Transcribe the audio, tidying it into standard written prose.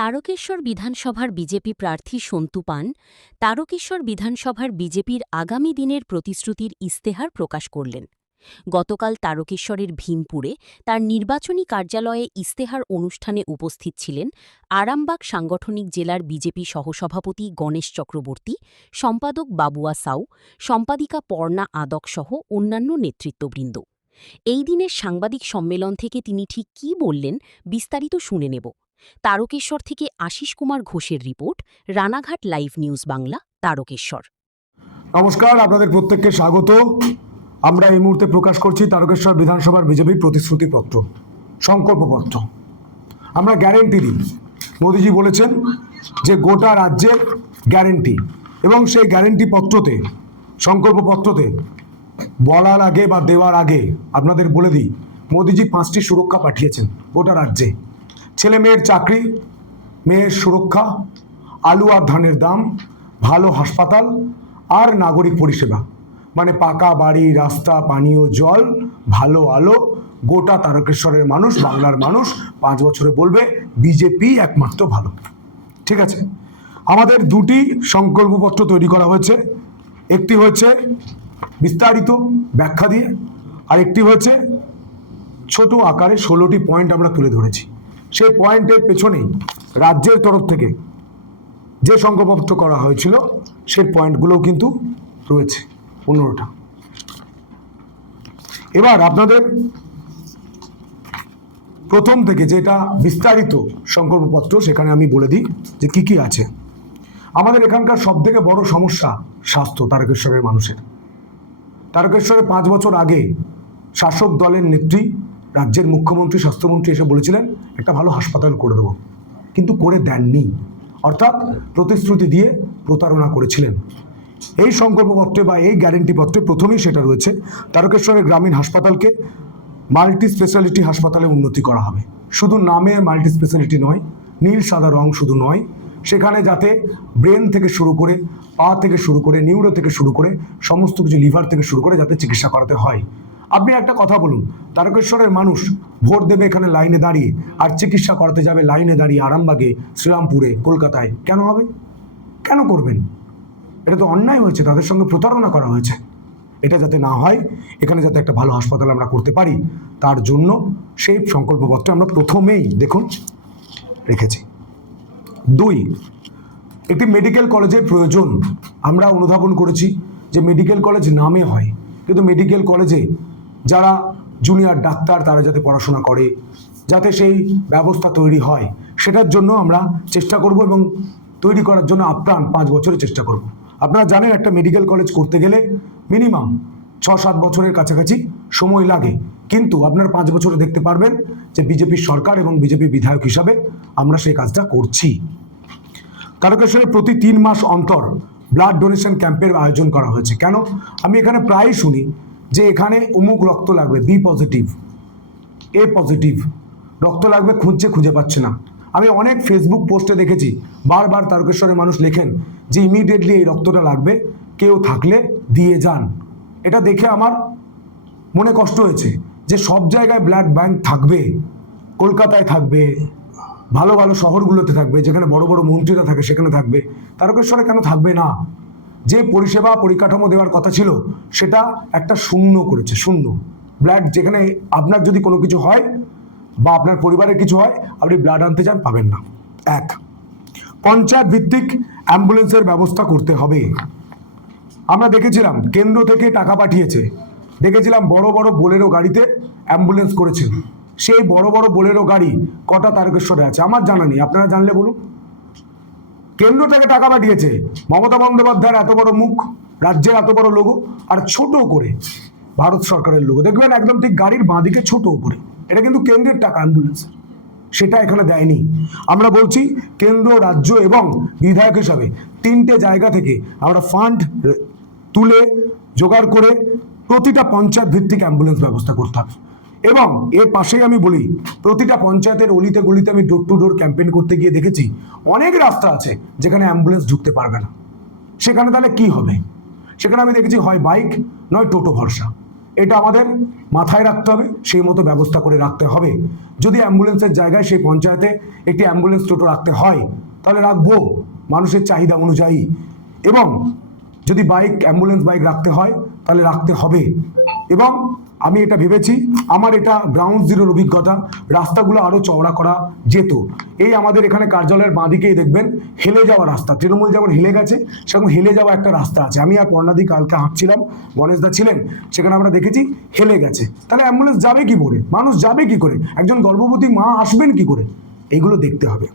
তারকেশ্বর বিধানসভার বিজেপি প্রার্থী সন্তু পান তারকেশ্বর বিধানসভার বিজেপির আগামী দিনের প্রতিশ্রুতির ইস্তেহার প্রকাশ করলেন। গতকাল তারকেশ্বরের ভীমপুরে তার নির্বাচনী কার্যালয়ে ইস্তেহার অনুষ্ঠানে উপস্থিত ছিলেন আরামবাগ সাংগঠনিক জেলার বিজেপি সহসভাপতি গণেশ চক্রবর্তী, সম্পাদক বাবুয়া সাউ, সম্পাদিকা পর্ণা আদক সহ অন্যান্য নেতৃত্ববৃন্দ। এই দিনের সাংবাদিক সম্মেলন থেকে তিনি ঠিক কী বললেন বিস্তারিত শুনে নেব। তারকেশ্বর থেকে আশিস কুমার ঘোষের report, Ranaghat live news Bangla, Tarakeswar. নমস্কার, আপনাদের প্রত্যেককে স্বাগত। আমরা এই মুহূর্তে প্রকাশ করছি তারকেশ্বর বিধানসভার বিজেপির প্রতিশ্রুতিপত্র, সংকল্পপত্র। আমরা গ্যারেন্টি দিই। মোদিজি বলেছেন যে গোটা রাজ্যের গ্যারেন্টি, এবং সেই গ্যারেন্টি পত্রতে, সংকল্পপত্রতে বলার আগে বা দেওয়ার আগে আপনাদের বলে দিই, মোদিজি 5টি সুরক্ষা পাঠিয়েছেন গোটা রাজ্যে। ছেলে মেয়ের চাকরি, মেয়ের সুরক্ষা, আলু আর ধানের দাম, ভালো হাসপাতাল আর নাগরিক পরিষেবা, মানে পাকা বাড়ি, রাস্তা, পানীয় জল, ভালো আলো। গোটা তারকেশ্বরের মানুষ, বাংলার মানুষ 5 বছরে বলবে বিজেপি একমাত্র ভালো। ঠিক আছে, আমাদের 2টি সংকল্পপত্র তৈরি করা হয়েছে। একটি হয়েছে বিস্তারিত ব্যাখ্যা দিয়ে, আর একটি হয়েছে ছোট আকারে 16টি পয়েন্ট আমরা তুলে ধরেছি। সেই পয়েন্টের পেছনেই রাজ্যের তরফ থেকে যে সংকল্পপত্র করা হয়েছিল সেই পয়েন্টগুলোও কিন্তু রয়েছে 15টা। এবার আপনাদের প্রথম থেকে যেটা বিস্তারিত সংকল্পপত্র, সেখানে আমি বলে দিই যে কি কি আছে। আমাদের এখানকার সবথেকে বড় সমস্যা স্বাস্থ্য তারকেশ্বরের মানুষের। তারকেশ্বরে 5 বছর আগে শাসক দলের নেত্রী, রাজ্যের মুখ্যমন্ত্রী, স্বাস্থ্যমন্ত্রী এসে বলেছিলেন একটা ভালো হাসপাতাল করে দেবো, কিন্তু করে দেননি। অর্থাৎ প্রতিশ্রুতি দিয়ে প্রতারণা করেছিলেন। এই সংকল্পপত্রে বা এই গ্যারেন্টি পত্রে প্রথমেই সেটা রয়েছে, তারকেশ্বরের গ্রামীণ হাসপাতালকে মাল্টি স্পেশালিটি হাসপাতালে উন্নতি করা হবে। শুধু নামে মাল্টি স্পেশালিটি নয়, নীল সাদা রং শুধু নয়, সেখানে যাতে ব্রেন থেকে শুরু করে, পা থেকে শুরু করে, নিউরো থেকে শুরু করে, সমস্ত কিছু, লিভার থেকে শুরু করে যাতে চিকিৎসা করাতে হয়। আপনি একটা কথা বলুন, তারকেশ্বরের মানুষ ভোট দেবে এখানে লাইনে দাঁড়িয়ে, আর চিকিৎসা করাতে যাবে লাইনে দাঁড়িয়ে আরামবাগে, শ্রীরামপুরে, কলকাতায়। কেন হবে? কেন করবেন? এটা তো অন্যায় হয়েছে, তাদের সঙ্গে প্রতারণা করা হয়েছে। এটা যাতে না হয়, এখানে যাতে একটা ভালো হাসপাতাল আমরা করতে পারি, তার জন্য সেই সংকল্পপত্রে আমরা প্রথমেই দেখুন রেখেছি। 2, একটি মেডিকেল কলেজের প্রয়োজন। আমরা অনুধাবন করেছি যে মেডিকেল কলেজ নামে হয়, কিন্তু মেডিকেল কলেজে যারা জুনিয়র ডাক্তার তারা যাতে পড়াশোনা করে, যাতে সেই ব্যবস্থা তৈরি হয়, সেটার জন্য আমরা চেষ্টা করব এবং তৈরি করার জন্য আপ্রাণ 5 বছরে চেষ্টা করব। আপনারা জানেন একটা মেডিকেল কলেজ করতে গেলে মিনিমাম 6-7 বছরের কাছাকাছি সময় লাগে, কিন্তু আপনারা 5 বছরে দেখতে পারবেন যে বিজেপির সরকার এবং বিজেপি বিধায়ক হিসাবে আমরা সেই কাজটা করছি। তারকেশ্বরে প্রতি 3 মাস অন্তর ব্লাড ডোনেশন ক্যাম্পের আয়োজন করা হয়েছে। কেন? আমি এখানে প্রায় শুনি যে এখানে অমুক রক্ত লাগবে, বি পজিটিভ, এ পজিটিভ রক্ত লাগবে, খুঁজে পাচ্ছে না। আমি অনেক ফেসবুক পোস্টে দেখেছি বারবার তারকেশ্বরের মানুষ লেখেন যে ইমিডিয়েটলি এই রক্তটা লাগবে, কেউ থাকলে দিয়ে যান। এটা দেখে আমার মনে কষ্ট হয়েছে যে সব জায়গায় ব্লাড ব্যাংক থাকবে, কলকাতায় থাকবে, ভালো ভালো শহরগুলোতে থাকবে, যেখানে বড় বড় মন্ত্রীরা থাকে সেখানে থাকবে, তারকেশ্বরে কেন থাকবে না? যে পরিষেবা পরিকাঠামো দেওয়ার কথা ছিল সেটা একটা শূন্য করেছে, শূন্য। ব্লাড, যেখানে আপনার যদি কোনো কিছু হয় বা আপনার পরিবারের কিছু হয়, আপনি ব্লাড আনতে যান, পাবেন না। 1, পঞ্চায়েত ভিত্তিক অ্যাম্বুলেন্সের ব্যবস্থা করতে হবে। আমরা দেখেছিলাম কেন্দ্র থেকে টাকা পাঠিয়েছে, দেখেছিলাম বড় বড় বোলেরো গাড়িতে অ্যাম্বুলেন্স করেছিল। সেই বড় বড় বোলেরো গাড়ি কটা তারকেশ্বরে আছে আমার জানা নেই, আপনারা জানলে বলুন। কেন্দ্র থেকে টাকা পাঠিয়েছে, মমতা বন্দ্যোপাধ্যায়ের এত বড় মুখ, রাজ্যের এত বড় লোগো, আর ছোট করে ভারত সরকারের লোগো দেখবেন একদম ঠিক গাড়ির বাঁদিকে ছোট উপরে। এটা কিন্তু কেন্দ্রের টাকা অ্যাম্বুলেন্সের, সেটা এখানে দেয়নি। আমরা বলছি কেন্দ্র, রাজ্য এবং বিধায়ক হিসাবে 3টে জায়গা থেকে আমরা ফান্ড তুলে জোগাড় করে প্রতিটা পঞ্চায়েত ভিত্তিক অ্যাম্বুলেন্স ব্যবস্থা করতে হবে। এবং এর পাশেই আমি বলি, প্রতিটা পঞ্চায়েতের অলিতে গলিতে আমি ডোর টু ডোর ক্যাম্পেইন করতে গিয়ে দেখেছি অনেক রাস্তা আছে যেখানে অ্যাম্বুলেন্স ঢুকতে পারবে না। সেখানে তাহলে কি হবে? সেখানে আমি দেখেছি হয় বাইক নয় টোটো ভরসা। এটা আমাদের মাথায় রাখতে হবে, সেই মতো ব্যবস্থা করে রাখতে হবে। যদি অ্যাম্বুলেন্সের জায়গায় সেই পঞ্চায়েতে একটি অ্যাম্বুলেন্স টোটো রাখতে হয় তাহলে রাখবো মানুষের চাহিদা অনুযায়ী, এবং যদি অ্যাম্বুলেন্স বাইক রাখতে হয় তাহলে রাখতে হবে। এবং আমি এটা ভেবেছি, আমার এটা গ্রাউন্ড জিরোর অভিজ্ঞতা, রাস্তাগুলো আরও চওড়া করা যেত। এই আমাদের এখানে কার্যালয়ের বাঁদিকেই দেখবেন হেলে যাওয়া রাস্তা, তৃণমূল যেমন হেলে গেছে সেরকম হেলে যাওয়া একটা রাস্তা আছে। আমি আর পর্ণাদি কালকে হাঁটছিলাম, গণেশদা ছিলেন, সেখানে আমরা দেখেছি হেলে গেছে। তাহলে অ্যাম্বুলেন্স যাবে কি করে, মানুষ যাবে কি করে, একজন গর্ভবতী মা আসবেন কি করে, এইগুলো দেখতে হবে।